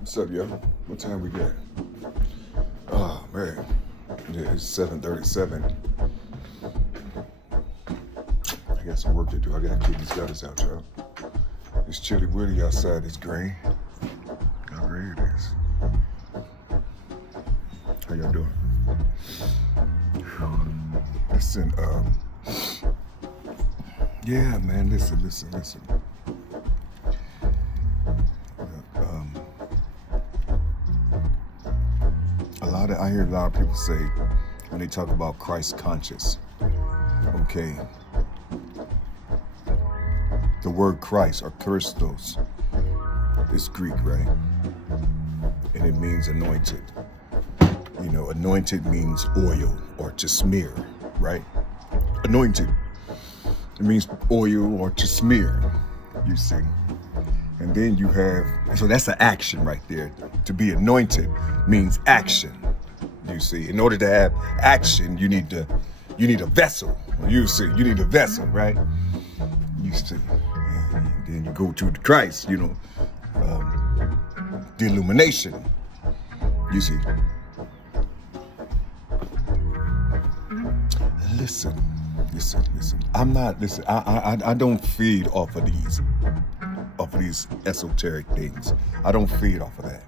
What's up, yo? What time we got? Oh, man. Yeah, it's 7:37. I got some work to do. I gotta keep these gutters out, y'all. It's chilly woody outside. It's gray. How gray it is. How y'all doing? Listen, yeah, man, listen. I hear a lot of people say when they talk about Christ conscious, okay, the word Christ or Christos is Greek, right? And it means anointed. You know, anointed means oil or to smear, right? Anointed. It means oil or to smear, you see. And then you have, so that's an action right there. To be anointed means action. You see, in order to have action, you need a vessel. You see, you need a vessel, right? You see, and then you go to Christ, you know, the illumination. You see. Listen. I don't feed off of these esoteric things. I don't feed off of that.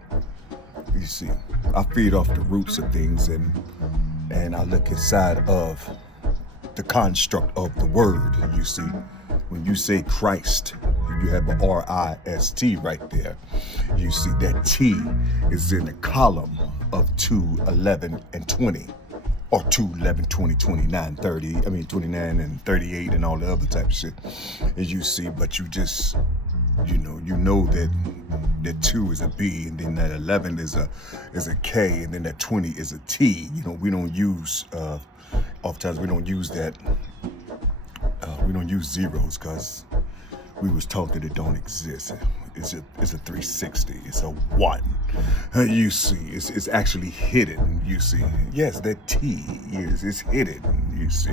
You see, I feed off the roots of things, and I look inside of the construct of the word. You see, when you say Christ, you have a R-I-S-T right there. You see that T is in the column of 2, 11, and 20. Or 2, 11, 20, 29, 30, 29 and 38 and all the other type of shit. As you see, but you just, you know that 2 is a B, and then that 11 is a K, and then that 20 is a T. You know, we don't use, oftentimes we don't use that, we don't use zeros because we was taught that it don't exist. It's a 360. It's a 1. You see, it's actually hidden. You see, yes, that T is hidden. You see,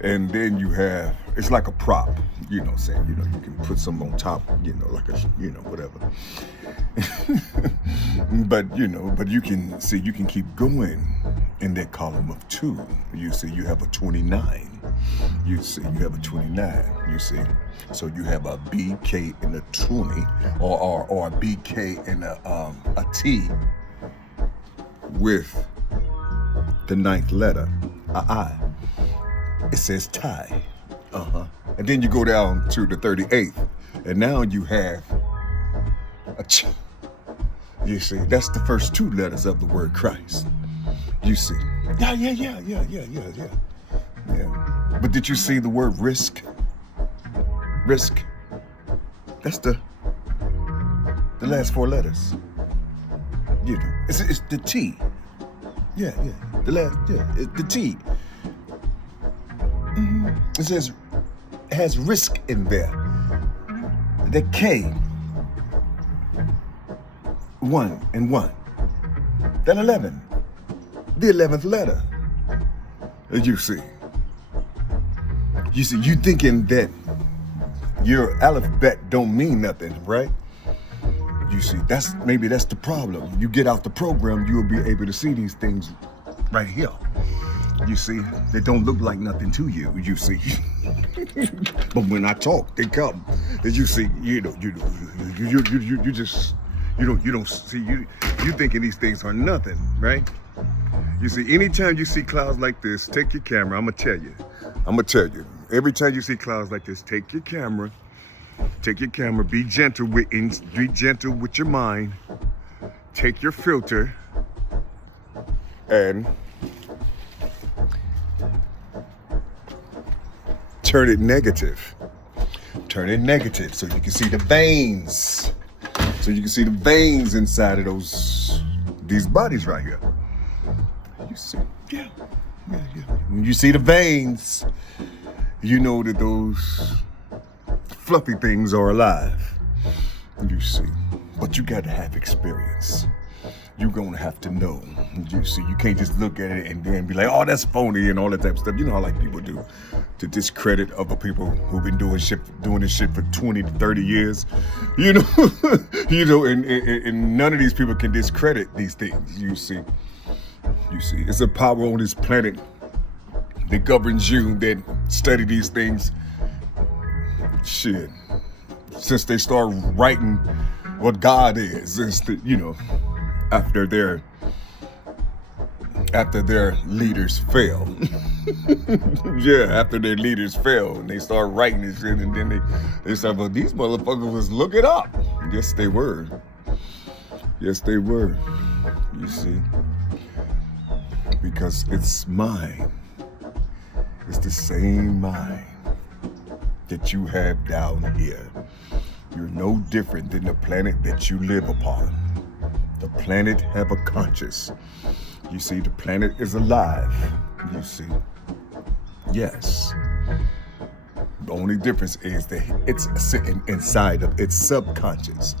and then you have, it's like a prop. You know, saying, you know, you can put something on top. You know, like a, you know, whatever. but you can see, you can keep going in that column of 2. You see, you have a 29. You see, you have a 29. You see, so you have a BK and a 20, or a BK and a T with the 9th letter, a I. It says tie. And then you go down to the 38th, and now you have a ch. You see, that's the first 2 letters of the word Christ. You see, yeah. But did you see the word risk? Risk. That's the last 4 letters. You know, it's the T. Yeah. It's the T. It says, it has risk in there. The K. 1 and 1. Then 11. The 11th letter. You see, you thinking that your alphabet don't mean nothing, right? You see, that's the problem. You get out the program, you will be able to see these things right here. You see, they don't look like nothing to you. You see, but when I talk, they come. You see, you don't see, you thinking these things are nothing, right? You see, anytime you see clouds like this, take your camera. I'm gonna tell you. Every time you see clouds like this, take your camera. Be gentle with your mind. Take your filter and turn it negative. So you can see the veins. So you can see the veins inside of these bodies right here. You see, yeah. When you see the veins, you know that those fluffy things are alive. You see, but you got to have experience. you're gonna have to know. You see, you can't just look at it and then be like, oh, that's phony and all that type of stuff. You know how like people do to discredit other people who've been doing this shit for 20 to 30 years. You know, and none of these people can discredit these things. You see, it's a power on this planet that governs you, that study these things. Shit, since they start writing what God is, after their leaders fail. Yeah, after their leaders fail, and they start writing this shit, and then they start, well, these motherfuckers was look it up. Yes, they were. Yes, they were. You see, because it's mine. It's the same mind that you have down here. You're no different than the planet that you live upon. The planet have a conscience. You see, the planet is alive. You see. Yes. The only difference is that it's sitting inside of its subconscious.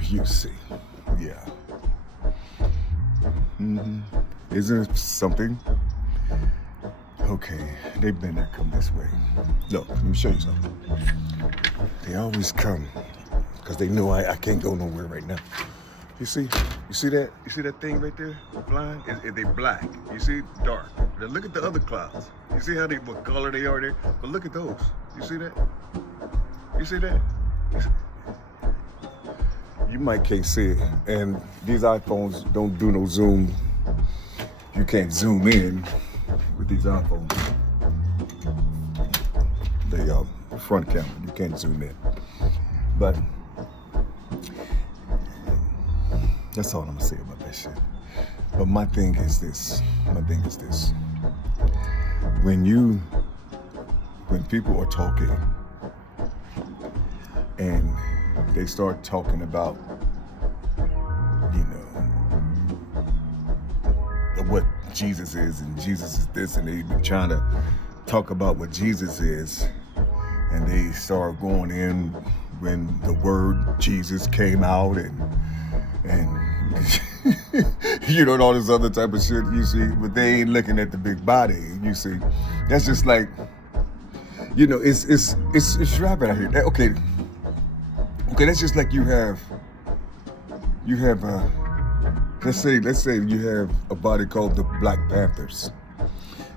You see. Yeah. Isn't it something? Okay, they better come this way. Look, let me show you something. They always come because they know I can't go nowhere right now. You see that? You see that thing right there? Flying? They black. You see, dark. Now look at the other clouds. You see what color they are there? But look at those. You see that? You see that? You might can't see it. And these iPhones don't do no zoom. You can't zoom in with these iPhones. The front camera, you can't zoom in. But that's all I'm gonna say about that shit. But my thing is this. When people are talking and they start talking about, what Jesus is, and Jesus is this, and they be trying to talk about what Jesus is, and they start going in when the word Jesus came out, and and all this other type of shit, you see, but they ain't looking at the big body, you see. That's just like, it's rabbit out here. Okay, that's just like you have let's say you have a body called the Black Panthers.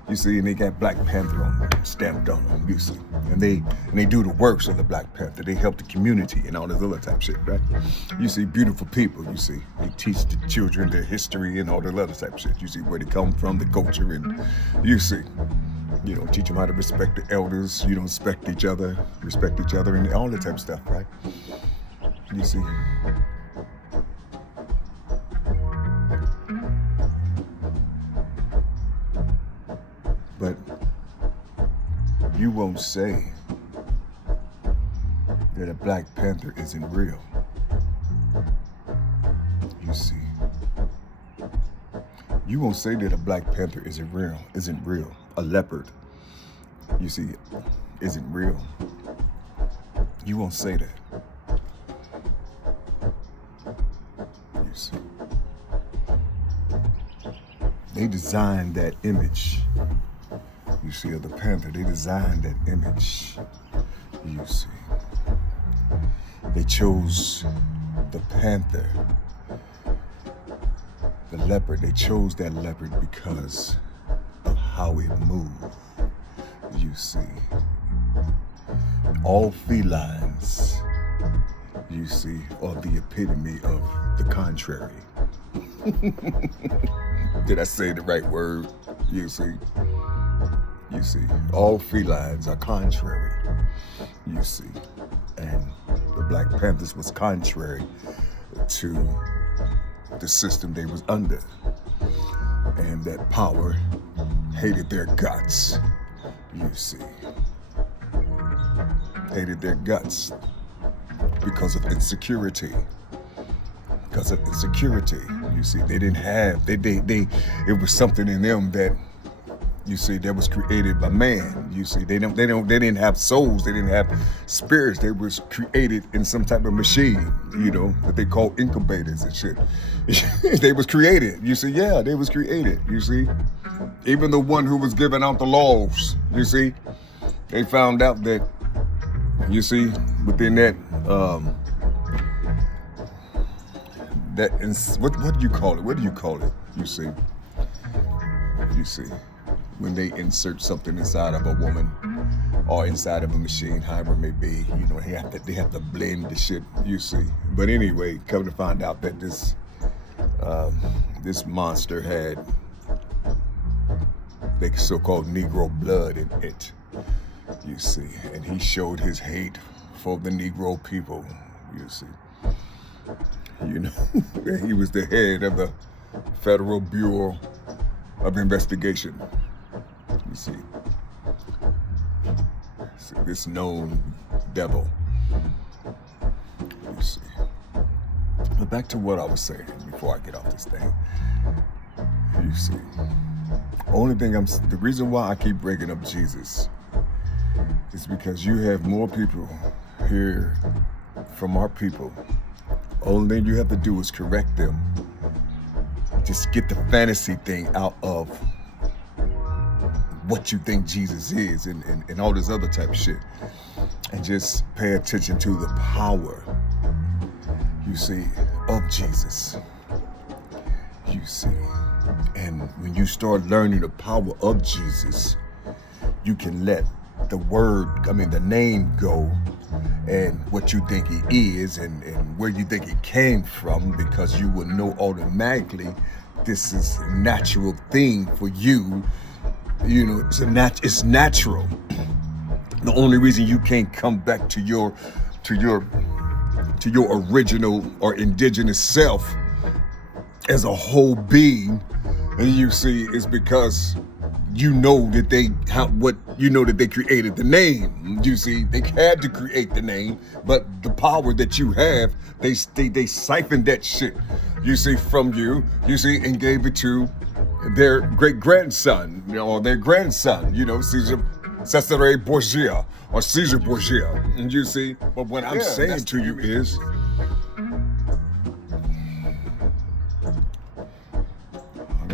You see, and they got Black Panther on them, stamped on them, you see. And they do the works of the Black Panther. They help the community and all this other type of shit, right? You see, beautiful people, you see. They teach the children their history and all that other type of shit. You see where they come from, the culture, and you see. Teach them how to respect the elders, respect each other, and all that type of stuff, right? You see. But you won't say that a Black Panther isn't real. You see. You won't say that a Black Panther isn't real. A leopard, you see, isn't real. You won't say that. You see. They designed that image. You see, of the panther, they designed that image. You see. They chose the panther, the leopard. They chose that leopard because of how it moved. You see. All felines, you see, are the epitome of the contrary. Did I say the right word? You see. You see, all felines are contrary, you see, and the Black Panthers was contrary to the system they was under, and that power hated their guts, you see, hated their guts because of insecurity. You see, they didn't have, it was something in them that You see, that was created by man. You see, they didn't have souls. They didn't have spirits. They was created in some type of machine, that they call incubators and shit. They was created. You see, yeah, they was created. You see, even the one who was giving out the laws. You see, they found out that. You see, within that, what do you call it? What do you call it? You see, when they insert something inside of a woman or inside of a machine, however it may be, they have to blend the shit. You see, but anyway, come to find out that this monster had the so-called Negro blood in it. You see, and he showed his hate for the Negro people. You see, he was the head of the Federal Bureau of Investigation. You see, this known devil. You see, but back to what I was saying before I get off this thing. You see, the reason why I keep bringing up Jesus is because you have more people here from our people. Only thing you have to do is correct them. Just get the fantasy thing out of what you think Jesus is and all this other type of shit. And just pay attention to the power, you see, of Jesus. You see. And when you start learning the power of Jesus, you can let the name go and what you think he is and where you think he came from, because you will know automatically this is a natural thing for you. It's natural. The only reason you can't come back to your original or indigenous self as a whole being, and you see, is because that they created the name. You see, they had to create the name, but the power that you have, they siphoned that shit, you see, from you, and gave it to their great-grandson, or their grandson, Cesare Borgia, or Caesar Borgia, and you see, but what I'm saying to you is,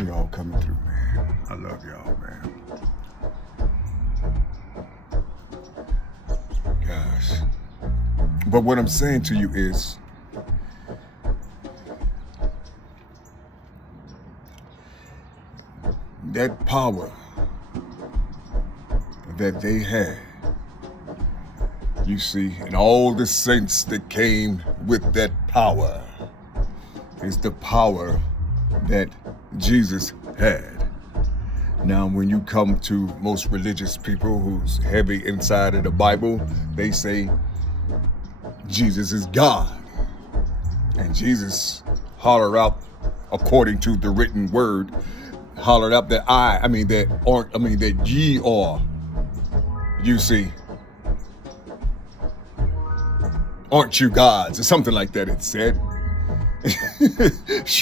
y'all coming through, man. I love y'all, man. Gosh. But what I'm saying to you is, that power that they had, you see, and all the saints that came with that power, is the power that Jesus had. Now, when you come to most religious people who's heavy inside of the Bible, they say Jesus is God. And Jesus hollered out, according to the written word, hollered out that that ye are, you see, aren't you gods? Or something like that it said. You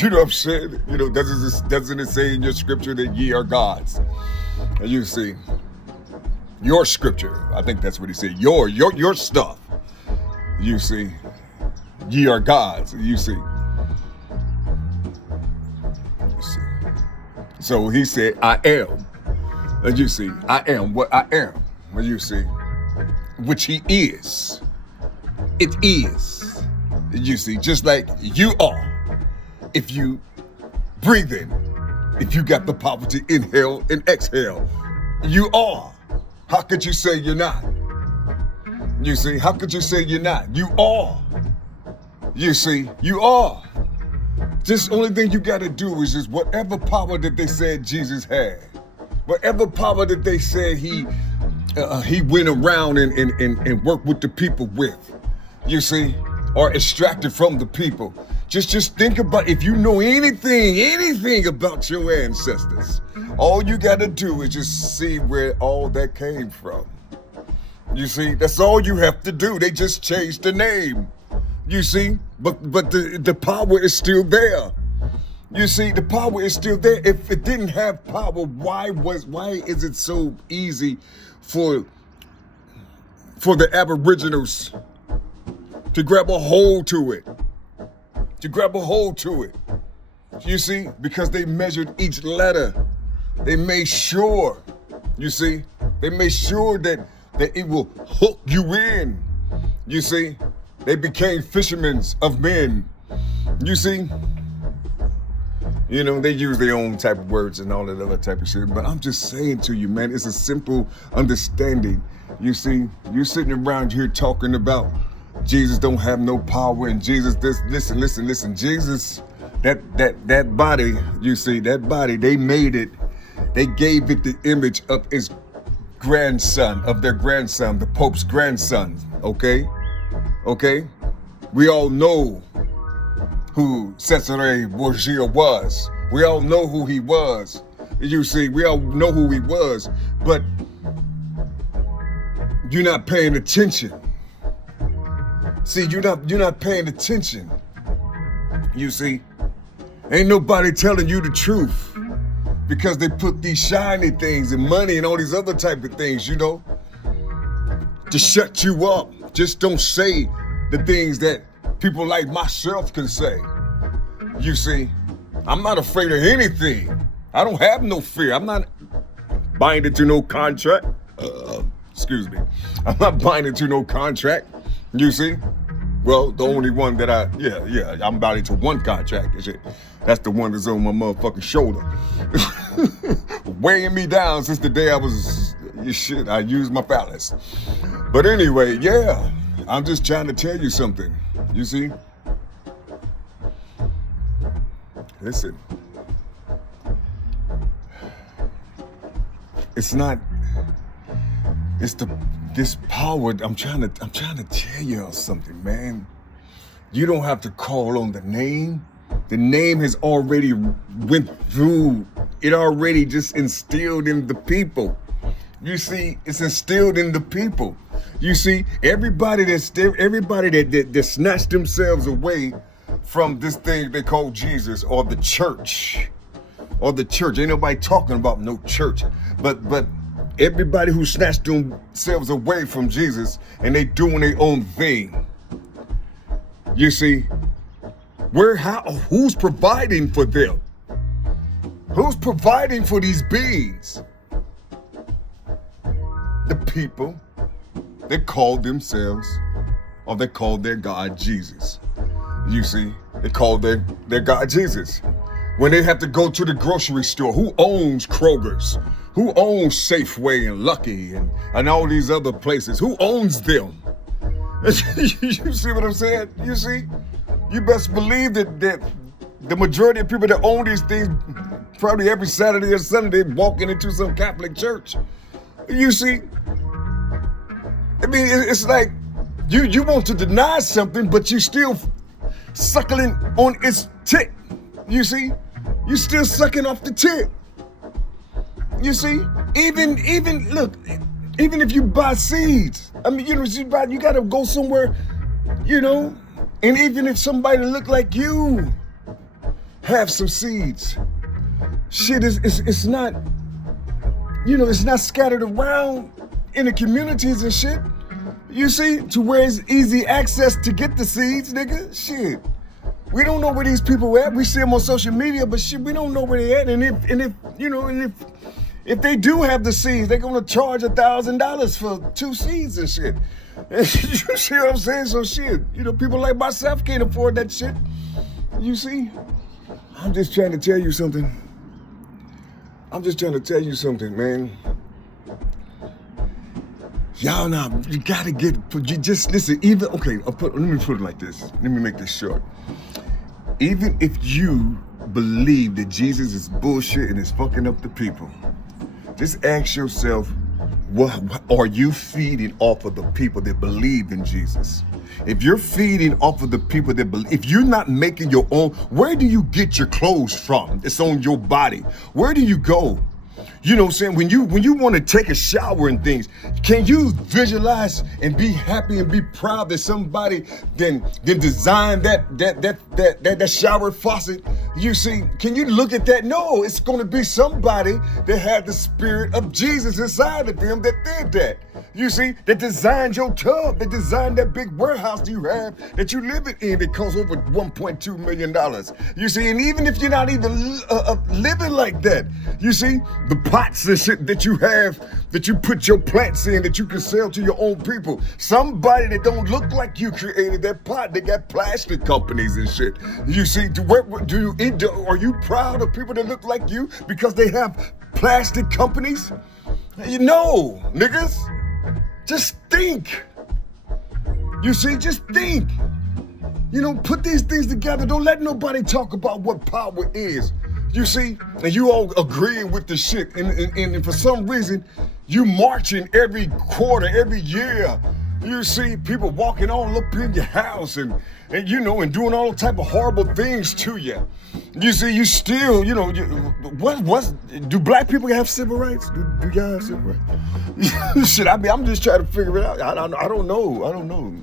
know what I'm saying? Doesn't it say in your scripture that ye are gods? And you see, your scripture, I think that's what he said, your stuff, you see, ye are gods, you see. So he said, I am, and you see, I am what I am, and you see, which he is. It is. You see, just like you are, if you breathe in, if you got the power to inhale and exhale, you are. How could you say you're not? You see, how could you say you're not? You are. You see, you are. Just only thing you got to do is just whatever power that they said Jesus had, whatever power that they said he went around and worked with the people with, you see, or extracted from the people. Just think about, if you know anything about your ancestors, all you got to do is just see where all that came from. You see, that's all you have to do. They just changed the name. You see, but the power is still there. You see, the power is still there. If it didn't have power, why is it so easy for the Aboriginals to grab a hold to it? You see, because they measured each letter. They made sure, you see, that it will hook you in. You see, they became fishermen of men. You see, they use their own type of words and all that other type of shit. But I'm just saying to you, man, it's a simple understanding. You see, you're sitting around here talking about Jesus don't have no power and Jesus this. Listen. Jesus, that body, you see, that body, they made it. They gave it the image of their grandson, the Pope's grandson. Okay? We all know who Cesare Borgia was. We all know who he was. You see, we all know who he was, but you're not paying attention. See, you're not paying attention. You see, ain't nobody telling you the truth because they put these shiny things and money and all these other type of things, to shut you up. Just don't say the things that people like myself can say. You see, I'm not afraid of anything. I don't have no fear. I'm not binded to no contract. Excuse me. I'm not binded to no contract. You see? Well, the only one that I'm binded to one contract and shit. That's the one that's on my motherfucking shoulder. Weighing me down since the day I used my phallus. But anyway, yeah. I'm just trying to tell you something. You see? Listen. It's this power. I'm trying to tell you something, man. You don't have to call on the name. The name has already went through. It already just instilled in the people. You see, it's instilled in the people. You see, everybody that snatched themselves away from this thing they call Jesus or the church. Ain't nobody talking about no church. But everybody who snatched themselves away from Jesus and they doing their own thing. You see, who's providing for them? Who's providing for these beings? The people. They called themselves, or they called their God Jesus. You see, they called their God Jesus. When they have to go to the grocery store, who owns Kroger's? Who owns Safeway and Lucky and all these other places? Who owns them? You see what I'm saying? You see? You best believe that the majority of people that own these things, probably every Saturday or Sunday, walking into some Catholic church. You see? I mean, it's like you want to deny something, but you still suckling on its tit. You see? You still sucking off the tit. You see? Even if you buy seeds, I mean, you gotta go somewhere, and even if somebody look like you have some seeds, shit it's not, it's not scattered around in the communities and shit. You see, to where it's easy access to get the seeds, nigga. Shit. We don't know where these people are at. We see them on social media, but shit, we don't know where they at. And if they do have the seeds, they're gonna charge $1,000 for 2 seeds and shit. You see what I'm saying? So shit, people like myself can't afford that shit. You see? I'm just trying to tell you something. Man. Y'all now, you gotta just listen, let me put it like this. Let me make this short. Even if you believe that Jesus is bullshit and is fucking up the people, just ask yourself, what are you feeding off of the people that believe in Jesus? If you're feeding off of the people that believe, if you're not making your own, where do you get your clothes from? It's on your body. Where do you go? You know what I'm saying? When you want to take a shower and things, can you visualize and be happy and be proud that somebody then designed that shower faucet You see, can you look at that? No, it's going to be somebody that had the spirit of Jesus inside of them that did that. You see, that designed your tub, that designed that big warehouse you have that you live in that costs over $1.2 million. You see, and even if you're not even living like that, you see, the pots and shit that you have, that you put your plants in, that you can sell to your own people. Somebody that don't look like you created that pot. They got plastic companies and shit. You see, are you proud of people that look like you because they have plastic companies? No, niggas. Just think. You see, just think. You know, put these things together. Don't let nobody talk about what power is. You see, and you all agreeing with the shit. And for some reason, you marching every quarter, every year. You see people walking all up in your house and you know, and doing all type of horrible things to you. You see, you still, you know, do black people have civil rights? Do y'all have civil rights? Shit, I mean, I'm just trying to figure it out. I don't know.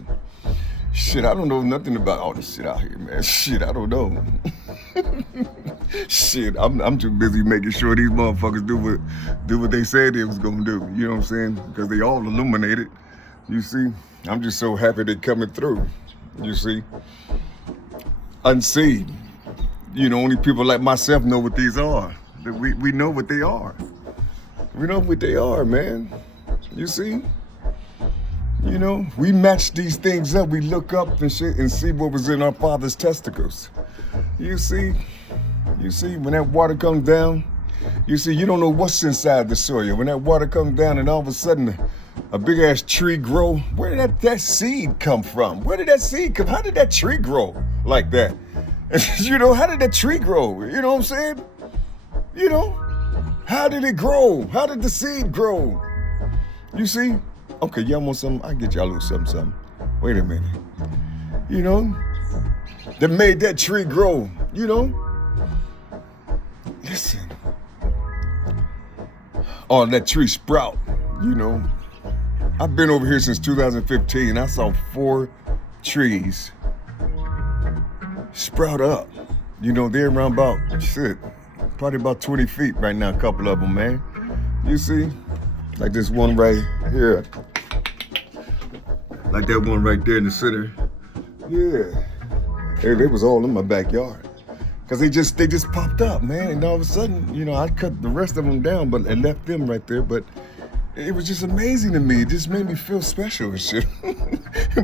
Shit, I don't know nothing about all this shit out here, man. Shit, I don't know. Shit, I'm too busy making sure these motherfuckers do what they said they was gonna do. You know what I'm saying? Because they all illuminated. You see, I'm just so happy they're coming through. You see, unseen. You know, only people like myself know what these are. We know what they are. We know what they are, man. You see? You know, we match these things up. We look up and shit and see what was in our father's testicles. You see? You see, when that water comes down, you see, you don't know what's inside the soil. When that water comes down and all of a sudden a big ass tree grow, where did that seed come from? Where did that seed come? How did that tree grow like that? You know, how did that tree grow? You know what I'm saying? You know, how did it grow? How did the seed grow? You see? Okay, y'all want something? I'll get y'all a little something. Wait a minute. You know, that made that tree grow, you know? Listen. Or that tree sprout, you know? I've been over here since 2015. I saw 4 trees sprout up. You know, they're around about, probably about 20 feet right now, a couple of them, man. You see? Like this one right here. Like that one right there in the center. Yeah. They was all in my backyard. Cause they just popped up, man. And all of a sudden, you know, I cut the rest of them down, but I left them right there. But it was just amazing to me. It just made me feel special and shit.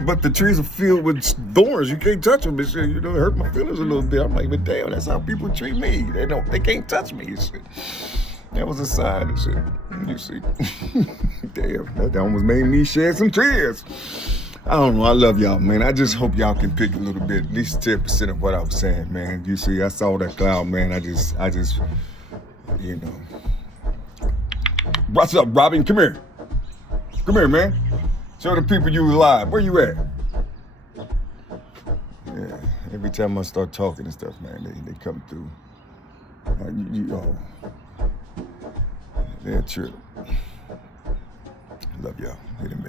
But the trees are filled with thorns. You can't touch them and shit. You know, it hurt my feelings a little bit. I'm like, but damn, that's how people treat me. They can't touch me and shit. That was a sign and shit. You see. Damn, that almost made me shed some tears. I don't know. I love y'all, man. I just hope y'all can pick a little bit, at least 10% of what I was saying, man. You see, I saw that cloud, man. I just, you know. What's up, Robin? Come here. Come here, man. Show the people you alive. Where you at? Yeah. Every time I start talking and stuff, man, they come through. They're true. Love y'all. Hit a minute.